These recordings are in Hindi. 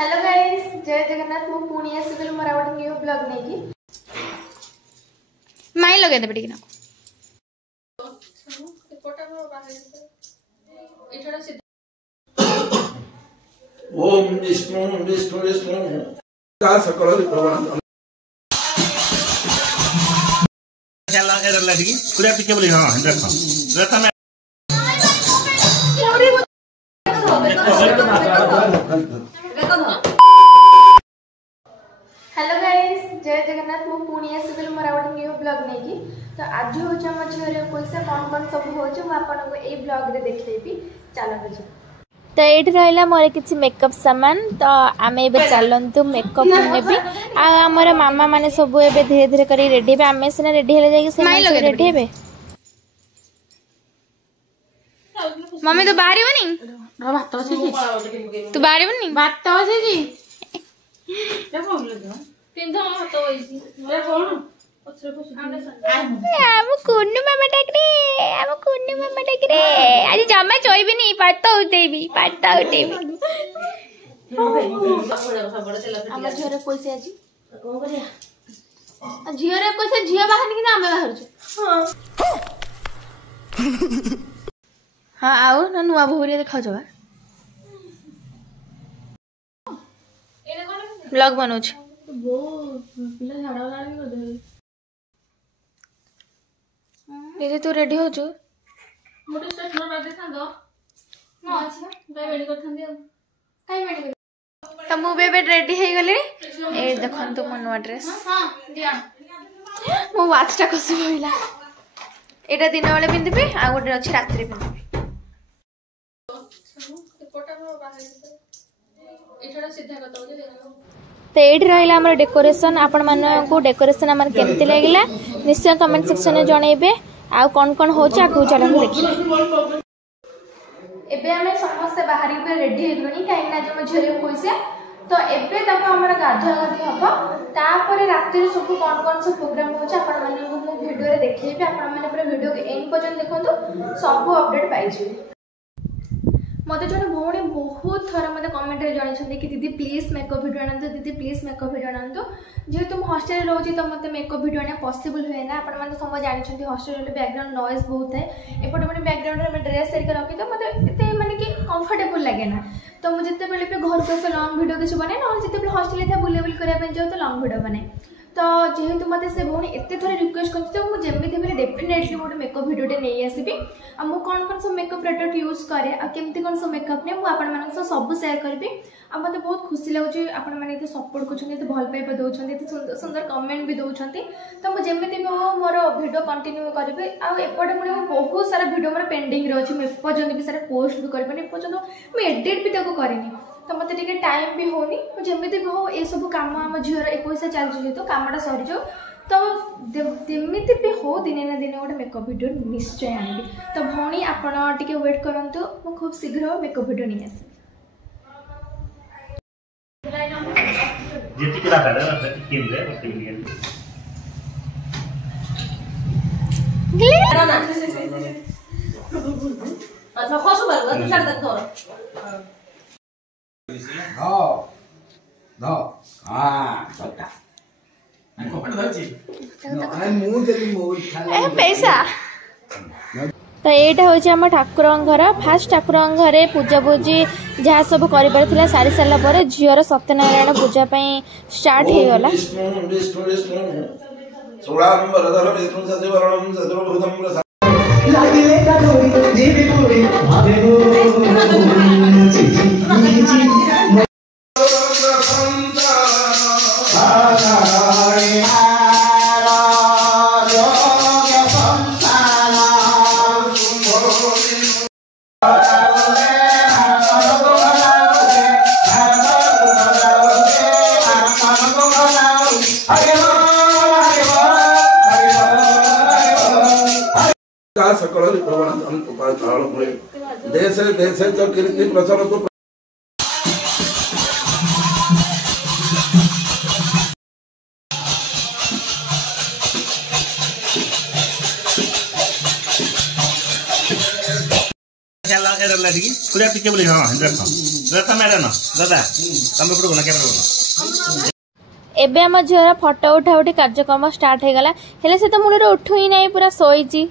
हेलो गाइस, जय जगन्नाथ। मु पुणी आसीगली मोर गोटे न्यू ब्लॉग नहीं माई लगे दे बेटी ना ओम विष्णु विष्णु विष्णु का सकल प्रवण चला एरर लगी पूरा पीछे बोली हां देखो देखो मैं हेलो गाइस, जय जगन्नाथ। मु पुणी आसीगली मोर गोटे न्यू ब्लॉग नहीं तो आज हूँ आम झील पैसा कौन कौन सब हो आपको ये ब्लॉग रे देखी चलते तो ये रहा मोर किसी मेकअप सामान तो आम ए चलतु मेकअप नेबी आमर मामा मैंने सब धीरे धीरे कर रेडी हे आम सीना रेडी हेले रेडी हे मम्मी तू बाहर भात तू बाहर भात कुन्नू मामा टाकरे आज जमा चोइबी नहीं पाता उठेबी आम झील पैसे आज झील पैसे झील बाहर कि आम बाहर हाँ आओ ना नुआ बोहरिया देखा ब्लॉग बनाऊ दीदी तू रेडी हो तो मुझे रेडी हो गली ए देखो मो नुआ ड्रेस मो वाचटा खसी पड़ा यहाँ दिन बेले पिंधि आ गोटे अच्छी रात पिंधि तो ये रहा आम डेकोरेशन आपण मानक डेकोरेशन आम केमती लगे निश्चय कमेंट सेक्शन में जनइबे आ कौन कौन हो चलते देखिए एबे हमें समस्त बाहर रेडी होगलुनी कहीं मो झील पैसा तो एबे आम गाधुआ गाधि हम तापर रात सब कौन कौन सब प्रोग्राम हो भिडियो देखिए आप भिडियो एंड पर्यंत देखो सब अपडेट पाई मत जो भौणी बहुत थर मत कमेंट जन कि दीदी प्लीज मेकअप भिडियो आनंद दीदी प्लीज मेकअप भिडियो आनंद जेहेतु मुझे हस्टेल रोचे तो मतलब मेकअप भिडियो आना पॉसिबल हुए ना आप समझ जानते हस्टेल बैकग्राउंड नॉइज बहुत है एपटे मैंने बैकग्राउंड में ड्रेस सारिक रखी तो मतलब माने कि कंफर्टेबल लगे ना तो मुझे जिते भी घर को लंग भिडियो किसी बनाए ना जिते हस्टेल था बुलाबुली करने जाओ तो लंग भिडियो बनाए तो जेहेतु मत से भौणी एत थर रिक्वेस्ट कर मुझे डेफिनेटली गोटे मेकअप भिडियो नहीं आसबि मुझे कौन कौन सब मेकअप प्रोडक्ट यूज करे केमती कौन सब मेकअप ने मुझे सब सेयार करी मत बहुत खुशी लगुच आपत सपोर्ट कर भल पाइबा दौरान सुंदर सुंदर कमेंट भी दौरान तो मुझे भी हो मोर भिडियो कंटिन्यू करी आपटे मुझे बहुत सारा भिडियो मोर पेंडिंग अच्छी मुझे एपर्तंत भी सारा पोस्ट भी करपर्तंत मुझे एडिट भी तक करनी तो मत टे टाइम भी होनी जमी भी हो ये सब कम आम झील पैसा चलती तो कमटा सरी जाओ तो जमी भी हो दिने ना दिने गोटे मेकअप भिडियो निश्चय आनी तो भौणी आपड़ टे वेट करूँ मु खूब शीघ्र मेकअप भिडियो नहीं आस पैसा तो यहाँ हूँ आम ठाकुर घर फास्ट ठाकुर घरे पूजा पूजी जहाँ सब कर सारी सारा झीर सत्यनारायण पूजा स्टार्ट हो गला सकल प्रवण देश देश कीर्ति प्रचार तो चला एरर लगी पूरा पीछे बोली हां देखो दादा मैडम दादा तुम पड़ो ना कैमरा पड़ो एबे आम झीर फटो उठा उठी कार्यक्रम स्टार्ट हो गला हेले से तो मुंडे उठू ही नहीं पूरा सोईची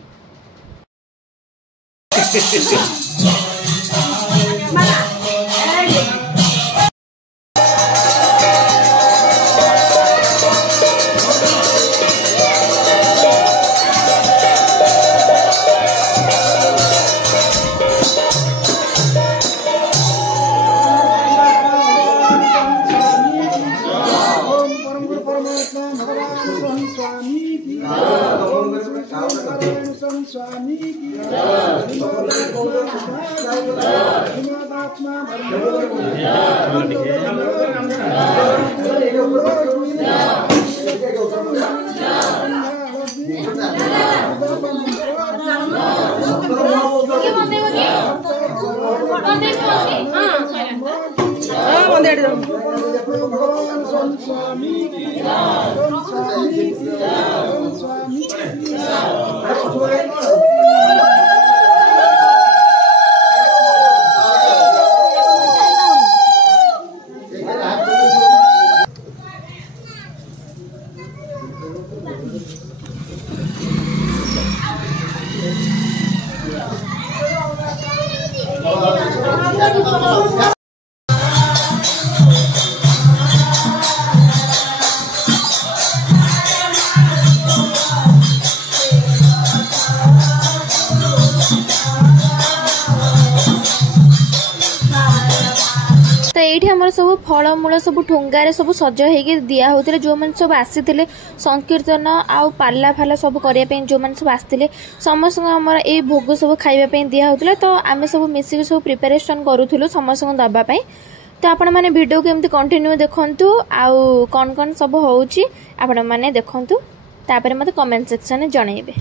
तो ये आमर सब फलमूल सब ठुंगारे सब सज हो दिया होते जो मैंने सब आसी संकीर्तन आउ पाला फाला सब करने जो मैंने सब आसते समस्त आमर ये भोग सब खावाई दिया होता तो आम सब मिसिक सब प्रिपेरेसन करूँ समस्त दवापाई तो आपण मैंने वीडियो को एमती कंटिन्यू देखु आउ कौन कौन सब होपण मैंने देखु तापर मत कमेंट सेक्शन में जनइबे।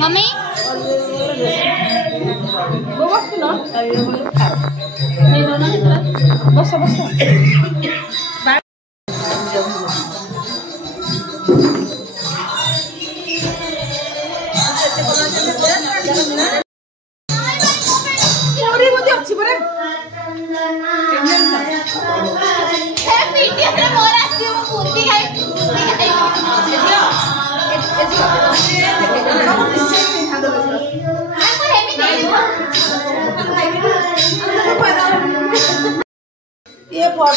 मम्मी बस बस ये फोटो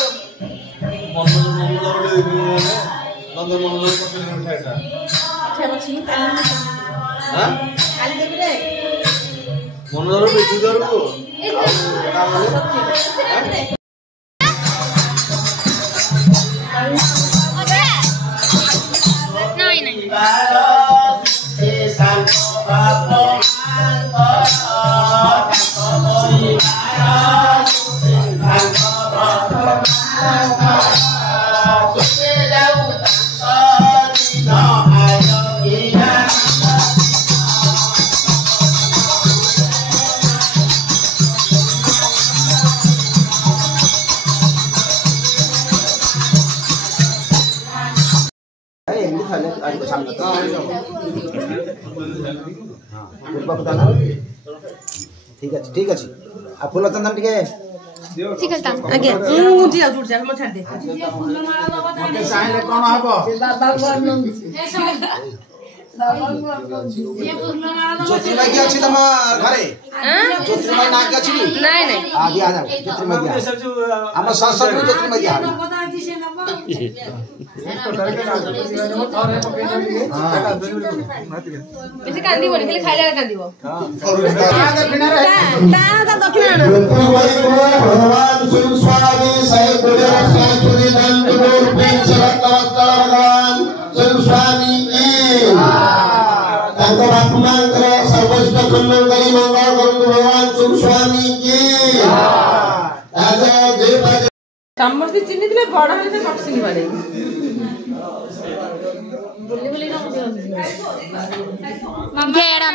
ठीक अच्छे आ फूल चंदन टिके ठीक है आगे जी आ जुड़ जा हम छाड़ दे मते चाहिले कोन हबो बाबा ज्योति माई की अच्छी तमार घरे ज्योति माई ना की अच्छी नहीं नहीं आ दिया जा ज्योति माई दिया हम सासर में ज्योति माई दिया बेसी कांदी बोली खाली खाइला कांदीबो भगवान सुन स्वामी सह गुरु सासुरी दंड रूपे भगवान सुन स्वामी की तंग आत्मांतर सर्वस्व कल्याणकारी मंगल गुरु भगवान सुन स्वामी की आजा देव समस्ती चिन्ह दिले बड़ हेले कटसिनी बाले बुल्ली बुल्ली ना घेड़ा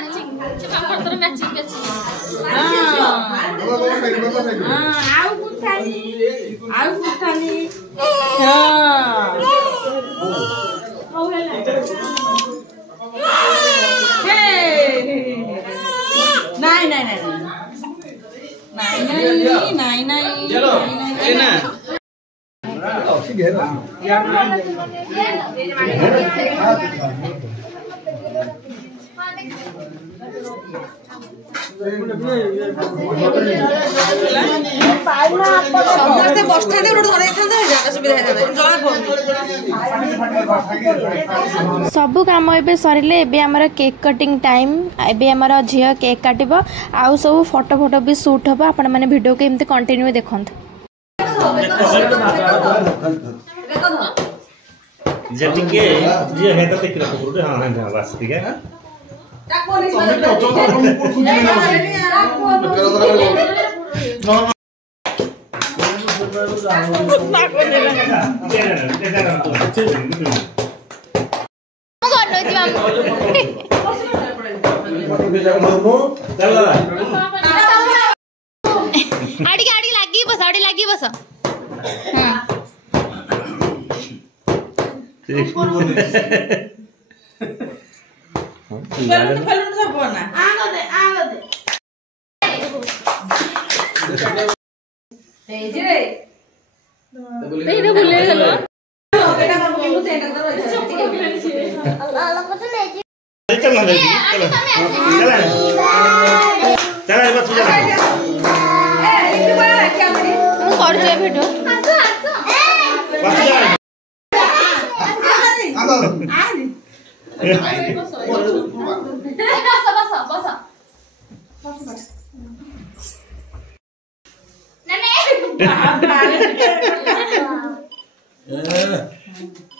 सबु काम एबे सरिले एबे हमर केक कटिंग टाइम एबे हमर झिया केक काटिबो आउ सब फोटो फोटो भी शूट हबो आपण माने वीडियो के एमते कंटिन्यू देखंत जल्दी के जे है तो देख रखो रे हां हां बस ठीक है आड़ी लगी बस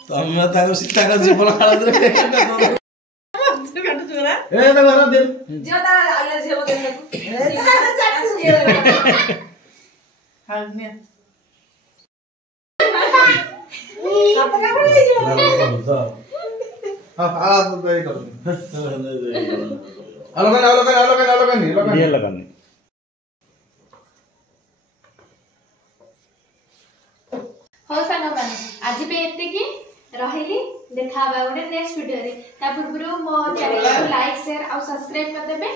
तमे ताको सीता का जीवन काल दे ए तो घर दे जो ता आले से वो हालने हां तो दे कर आलोकन ये लगाने हो संग माने आज पे एते की रहिली देखा बा गोटे नेक्स्ट वीडियो रे ता पूर्व मो चैनल को लाइक शेयर और सब्सक्राइब कर देबे।